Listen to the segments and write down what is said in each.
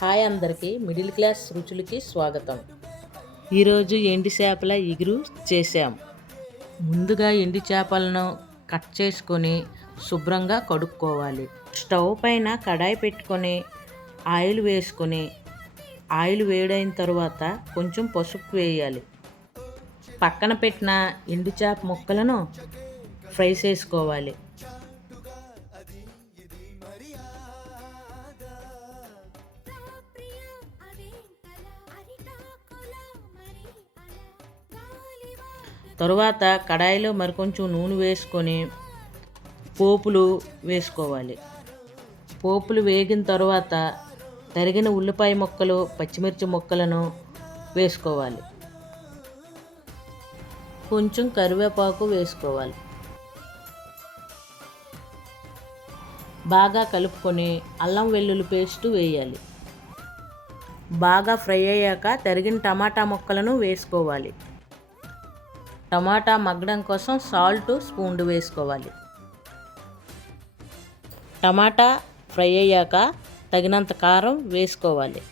Hi అందరికీ, middle class రుచులకి స్వాగతం. ఈరోజు ఎండి చేపల ఇగురు చేసాం. ముందుగా ఎండి చేపలను కట్ చేసుకొని శుభ్రంగా కడుక్కోవాలి. స్టవ్ పైన కడాయి పెట్టుకొని ఆయిల్ వేసుకొని ఆయిల్ వేడైన తర్వాత కొంచెం పసుపు వేయాలి. పక్కన పెట్టిన ఎండు చేప ముక్కలను ఫ్రై చేసుకోవాలి. తరువాత కడాయిలో మరికొంచెం నూనె వేసుకొని పోపులు వేసుకోవాలి. పోపులు వేగిన తర్వాత తరిగిన ఉల్లిపాయ ముక్కలు, పచ్చిమిర్చి ముక్కలను వేసుకోవాలి. కొంచెం కరివేపాకు వేసుకోవాలి. బాగా కలుపుకొని అల్లం వెల్లుల్లి పేస్ట్ వేయాలి. బాగా ఫ్రై అయ్యాక తరిగిన టమాటా ముక్కలను వేసుకోవాలి. టమాటా మగ్గడం కోసం సాల్ట్ స్పూన్ వేసుకోవాలి. టమాటా ఫ్రై అయ్యాక తగినంత కారం వేసుకోవాలి.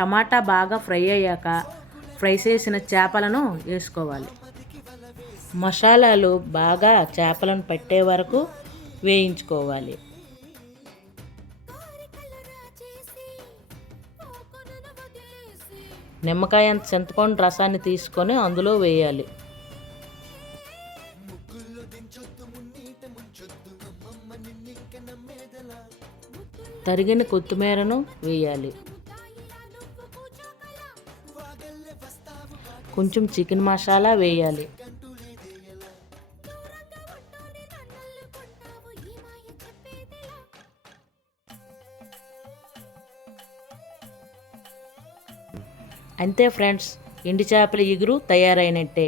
టమాటా బాగా ఫ్రై అయ్యాక ఫ్రై చేసిన చేపలను వేసుకోవాలి. మసాలాలు బాగా చేపలను పట్టే వరకు వేయించుకోవాలి. నిమ్మకాయ అంత చింతపండు రసాన్ని తీసుకొని అందులో వేయాలి. తరిగిన కొత్తిమీరను వేయాలి. కొంచెం చికెన్ మసాలా వేయాలి. అంతే ఫ్రెండ్స్, ఎండి చేపల ఇగురు తయారైనట్టే.